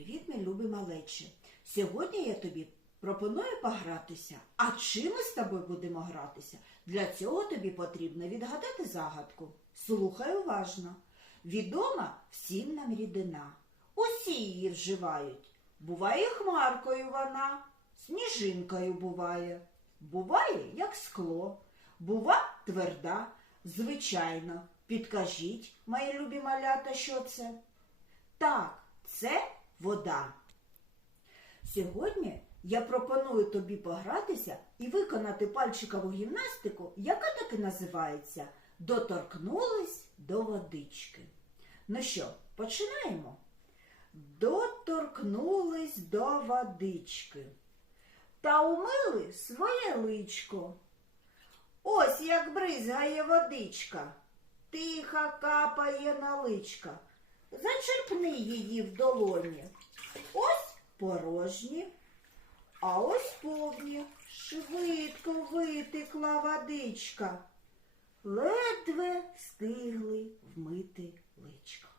Привіт, мій любий малече. Сьогодні я тобі пропоную погратися. А чим ми з тобою будемо гратися? Для цього тобі потрібно відгадати загадку. Слухай уважно. Відома всім нам рідина. Усі її вживають. Буває хмаркою вона, сніжинкою буває. Буває, як скло, бува тверда, звичайно. Підкажіть, мої любі малята, що це? Так, це вода. Сьогодні я пропоную тобі погратися і виконати пальчикову гімнастику, яка так і називається Доторкнулись до водички. Ну що, починаємо? Доторкнулись до водички та умили своє личко. Ось як бризгає водичка, тиха капає на личка. Зачерпни її в долоні. Ось порожні, а ось повні. Швидко витекла водичка. Ледве встигли вмити личка.